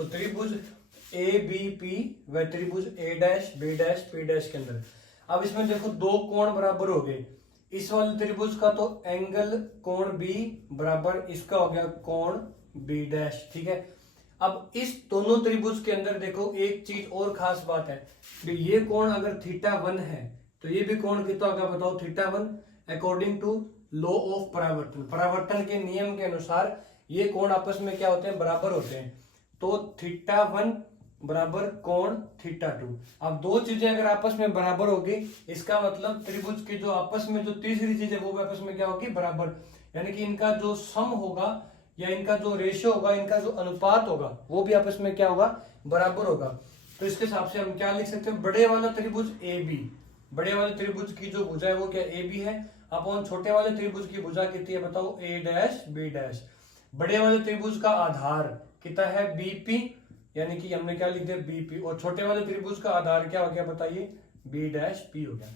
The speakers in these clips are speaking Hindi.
तो त्रिभुज ए बी पी व त्रिभुज A dash B dash P dash के अंदर। अब इसमें देखो दो कोण बराबर हो गए, इस वाले त्रिभुज का तो एंगल कोण बी बराबर इसका हो गया कोण बी डैश, ठीक है। अब इस दोनों त्रिभुज के अंदर देखो एक चीज और खास बात है, ये कोण अगर थीटा 1 है तो ये भी कोण कितना होगा बताओ, theta 1 according to law of परावर्तन, परावर्तन के नियम के अनुसार ये कोण आपस में क्या होते हैं, बराबर होते हैं। तो थीटा 1 बराबर कोण थीटा 2। अब दो चीजें अगर आपस में बराबर होगी, इसका मतलब त्रिभुज की जो आपस में जो तीसरी चीज है वो भी आपस में क्या होगी, बराबर, यानी कि इनका जो सम होगा या इनका जो रेशियो होगा, इनका जो अनुपात होगा वो भी आपस में क्या होगा, बराबर होगा। तो इसके हिसाब से हम क्या लिख सकते हैं, बड़े वाला त्रिभुज ए बी, बड़े वाले त्रिभुज की जो भुजा है वो क्या ए बी है, अपॉन छोटे वाले त्रिभुज की भुजा कितनी है बताओ, ए डैश बी डैश। बड़े वाले त्रिभुज का आधार कितना है, बीपी, यानी कि हमने क्या लिख दिया बीपी, और छोटे वाले त्रिभुज का आधार क्या हो गया बताइए, बी डैश पी हो गया।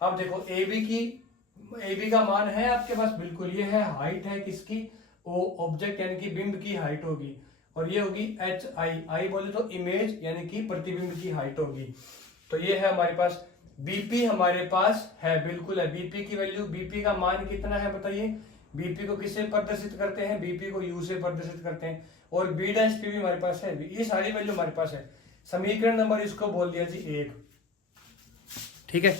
अब देखो ए बी का मान है आपके पास, बिल्कुल ये है, हाइट है किसकी, ओ ऑब्जेक्ट यानी कि बिंब की हाइट होगी, और ये होगी एच आई, आई बोले तो इमेज यानी कि प्रतिबिंब की हाइट होगी। तो ये है हमारे पास बीपी, हमारे पास है, बिल्कुल है। बीपी की वैल्यू, बीपी का मान कितना है बताइए, बीपी को किससे प्रदर्शित करते हैं, बीपी को यू से प्रदर्शित करते हैं, और बी डैश पी भी हमारे पास है, ये सारी वैल्यू हमारे पास है। समीकरण नंबर इसको बोल दिया जी 1, ठीक है,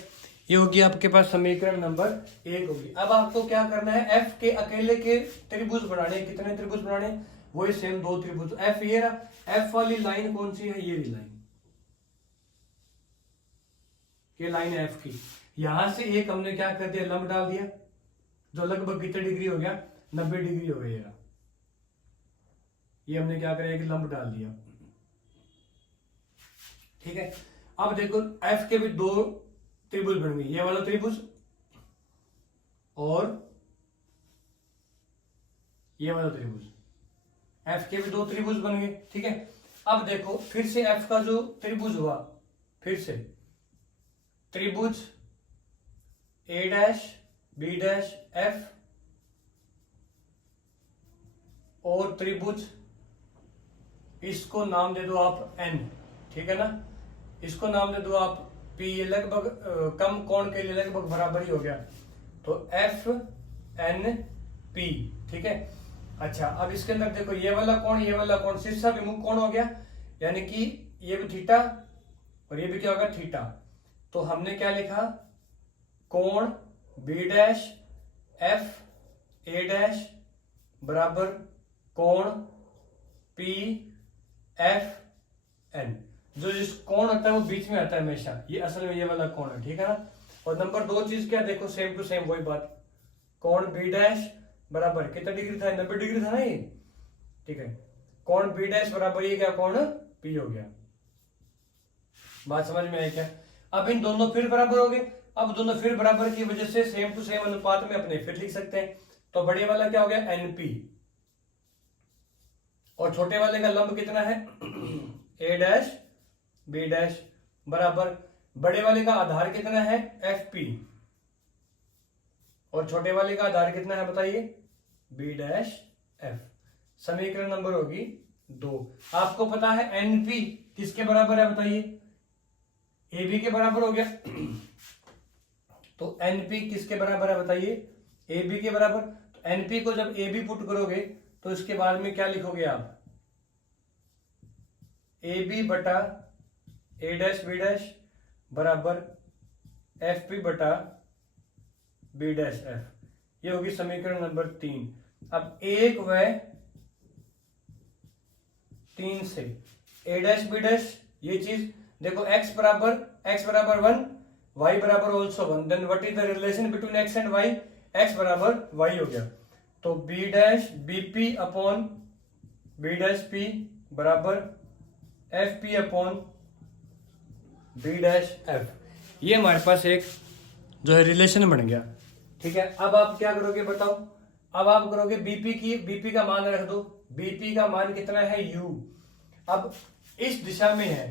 ये होगी आपके पास समीकरण नंबर 1 होगी। अब आपको क्या करना है, एफ के अकेले के त्रिभुज बनाने, कितने त्रिभुज बनाने, वही सेम दो त्रिभुज। एफ ये रहा, एफ वाली लाइन कौन सी है, ये लाइन, ये लाइन एफ की, यहां से एक हमने क्या कर दिया, लंब डाल दिया, जो लगभग कितने डिग्री हो गया, 90 डिग्री हो गया, ये हमने क्या करा, एक लंब डाल दिया, ठीक है। अब देखो एफ के भी दो त्रिभुज बन गए, ये वाला त्रिभुज और ये वाला त्रिभुज, एफ के भी दो त्रिभुज बन गए, ठीक है। अब देखो फिर से एफ का जो त्रिभुज हुआ, फिर से त्रिभुज A dash B dash F और त्रिभुज, इसको नाम दे दो आप एन, ठीक है ना, इसको नाम दे दो आप पी, ये लगभग कम कोण के लिए लगभग बराबर ही हो गया, तो एफ एन पी, ठीक है। अच्छा अब इसके अंदर देखो ये वाला कोण शीर्षाभिमुख कोण हो गया, यानी कि ये भी थीटा और ये भी क्या होगा, थीटा। तो हमने क्या लिखा, कोण B dash F A dash बराबर कोण पी एफ एन, जो जिस कोण होता है वो बीच में आता है हमेशा, ये असल में ये वाला कोण है, ठीक है ना। और नंबर 2 चीज क्या, देखो सेम टू सेम वही बात, कोण बी डैश बराबर कितना डिग्री था, 90 डिग्री था ना ये, ठीक है। कोण बी डैश बराबर ये क्या, कोण पी हो गया। बात समझ में आई क्या। अब इन दोनों फिर बराबर हो गए, अब दोनों फिर बराबर की वजह से सेम टू सेम अनुपात में अपने फिर लिख सकते हैं। तो बड़े वाला क्या हो गया, एनपी, और छोटे वाले का लंब कितना है, ए डैश बी डैश बराबर, बड़े वाले का आधार कितना है, एफ पी, और छोटे वाले का आधार कितना है बताइए, बी डैश एफ। समीकरण नंबर होगी 2। आपको पता है एनपी किसके बराबर है बताइए, ए बी के बराबर हो गया, तो एनपी किसके बराबर है बताइए, ए बी के बराबर। तो एनपी को जब ए बी पुट करोगे तो इसके बाद में क्या लिखोगे आप, ए बी बटा ए डैश बी डैश बराबर एफ पी बटा बी डैश एफ, ये होगी समीकरण नंबर 3। अब 1 व 3 से ए डैश बी डैश, ये चीज देखो x बराबर 1 y बराबर also 1, then what is the relation between x and y, x बराबर y हो गया। तो b dash bp upon b dash p बराबर fp upon b dash f, ये हमारे पास एक जो है रिलेशन बन गया, ठीक है। अब आप क्या करोगे बताओ, अब आप करोगे बीपी का मान रख दो, बीपी का मान कितना है u, अब इस दिशा में है,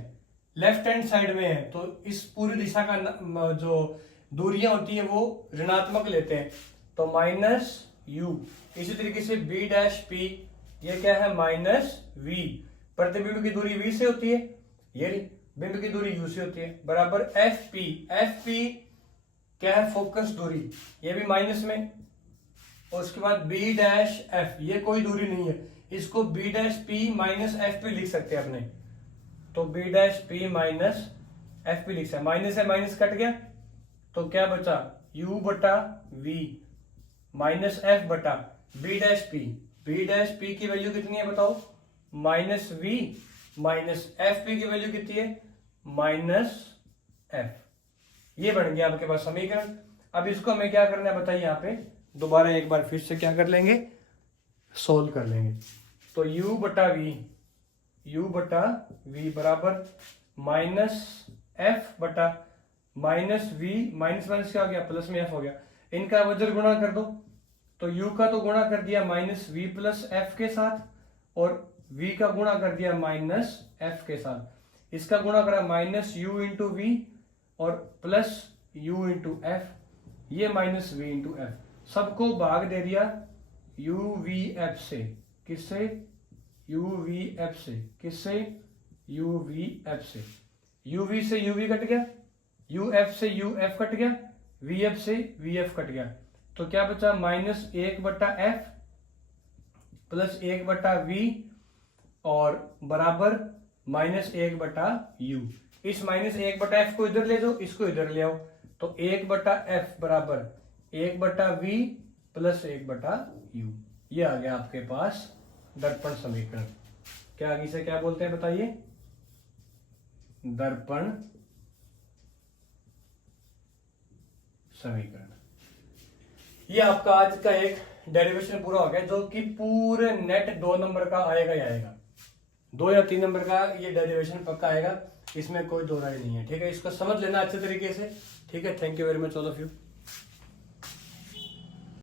लेफ्ट हैंड साइड में है, तो इस पूरी दिशा का जो दूरियां होती है वो ऋणात्मक लेते हैं, तो माइनस u। इसी तरीके से b डैश p, ये क्या है माइनस v, प्रतिबिंब की दूरी v से होती है, ये रही, बिंब की दूरी u से होती है, बराबर एफ पी। एफ पी क्या है, फोकस दूरी, ये भी माइनस में, और उसके बाद बी डैश एफ, ये कोई दूरी नहीं है, इसको B dash P minus F P लिख सकते हैं अपने, तो B dash P minus F P लिख सकते हैं, माइनस है माइनस कट गया, तो क्या बचा, u बटा v माइनस एफ बटा B dash P. B dash P की वैल्यू कितनी है बताओ, minus v minus F P की वैल्यू कितनी है, माइनस एफ। ये बन गया आपके पास समीकरण। अब इसको हमें क्या करना है बताइए, यहाँ पे दोबारा एक बार फिर से क्या कर लेंगे, सोल्व कर लेंगे। तो u बटा v बराबर माइनस एफ बटा माइनस v, माइनस माइनस क्या हो गया, प्लस में एफ हो गया, इनका वजन गुणा कर दो, तो u का तो गुणा कर दिया माइनस v प्लस एफ के साथ, और v का गुणा कर दिया माइनस एफ के साथ, इसका गुणा करा माइनस u इंटू वी और प्लस u इंटू एफ, ये माइनस v इंटू एफ, सबको भाग दे दिया u v एफ से, किससे, u v एफ से, किससे, u v एफ से, u v से u v कट गया, u f से u f कट गया, v f से v f कट गया, तो क्या बचा, माइनस 1 बटा एफ प्लस 1 बटा v और बराबर माइनस 1 बटा u। इस माइनस 1 बटा एफ को इधर ले जाओ, इसको इधर ले आओ, तो 1 बटा एफ बराबर 1 बटा v प्लस 1 बटा u। ये आ गया आपके पास दर्पण समीकरण। क्या आगे से क्या बोलते हैं बताइए, दर्पण समीकरण। ये आपका आज का एक डेरिवेशन पूरा हो गया, जो कि पूरे नेट 2 नंबर का आएगा ही आएगा, 2 या 3 नंबर का ये डेरिवेशन पक्का आएगा, इसमें कोई दो राय नहीं है। ठीक है, इसको समझ लेना अच्छे तरीके से। ठीक है, thank you very much all of you.